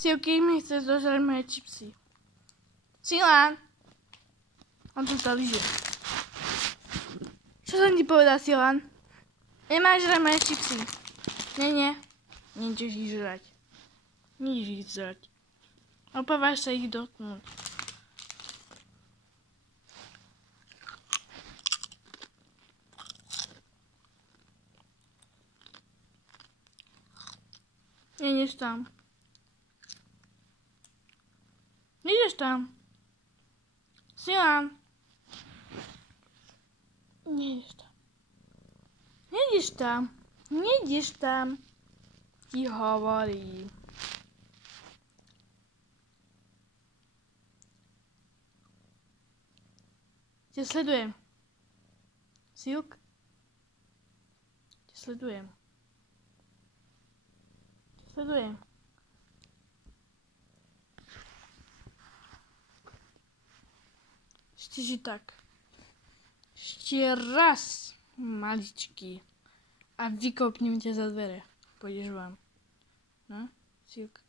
Silky mi chce zožrať moje čipsy. Silan! On tu sa lyže. Čo som ti povedal, Silan? Nemáš žrať moje čipsy. Nie. Nejdeš ich žrať. Nejdeš ich žrať. Opávaš sa ich dotknúť. Nejdeš tam. Nejdeš tam. Silan. Nejdeš tam. Nejdeš tam. Nejdeš tam. Ti hovorím. Ťa sledujem. Silk? Ťa sledujem. Sledujem. Ešte že tak. Ešte raz, maličký. A vykopnem ťa za dvere. Pôjdeš vám. No, Silk.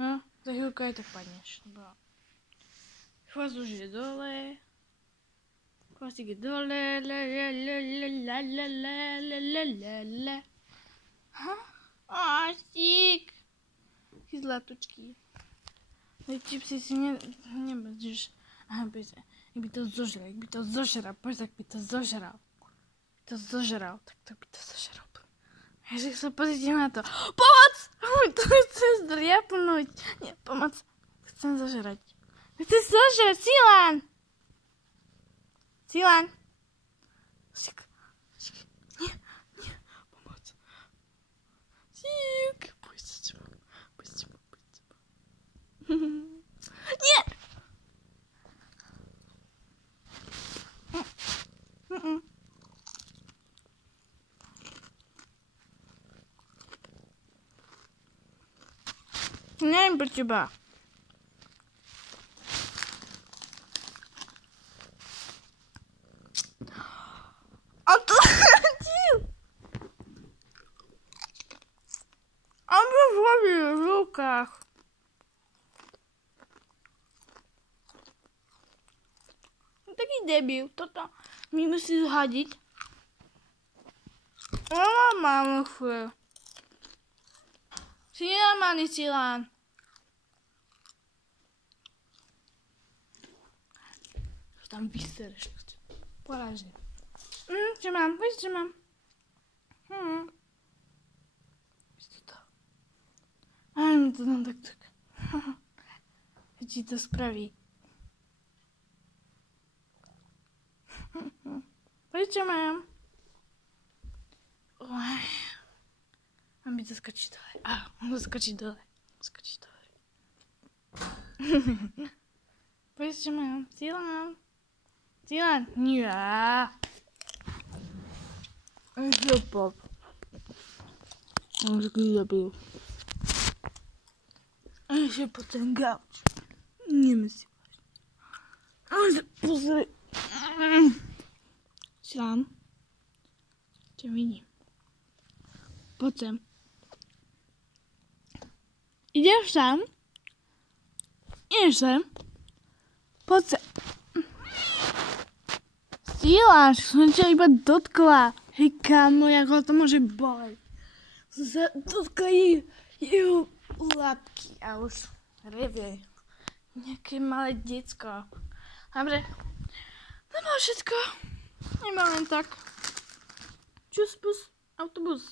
No, za chvíľku aj tak padneš. Chvost už je dole. Chvostík je dole. Chvostík. Ty zlatučky. Čipsy si nebudeš. Aha, poď sa. Jak by to zožral. Poď tak by to zožral. Tak by to zožral. Ježiš, sa pozrite na to. Pomoc! To chcem zdriapnúť. Nie, pomoc. Chcem zožrať. Chcem zožrať. Silan. Nie. Pomoc. Silk. Poď sa teba. Nie! Neviem pre teba. On to zradil. On to zradil v rukách. Taký debil. Toto mi musí zhadiť. Mám chvíľu. Si nenormálny, Silan. Čo tam vysereš? Poráže. Čo mám? Víš, čo mám? Víš to. Aj mi to tam tak. Keď ti to spraví. Víš, čo mám? Mám by to skočiť dole. Mám skočiť dole. Poď, čo mám? Silan. Nie. Ešte pop. Mám taký zabil. Ešte po ten gauč. Nemyslím. Pozri. Silan. Čo vidím? Poď sem. Ideš sem? Poď sem. Silan, som ťa iba dotkla. Hej, kámo, ako to môže boleť. Som sa dotkla jeho labky a už revie. Nejaké malé decko. Dobre. To bolo všetko. Iba len tak. Čus, pus, autobus.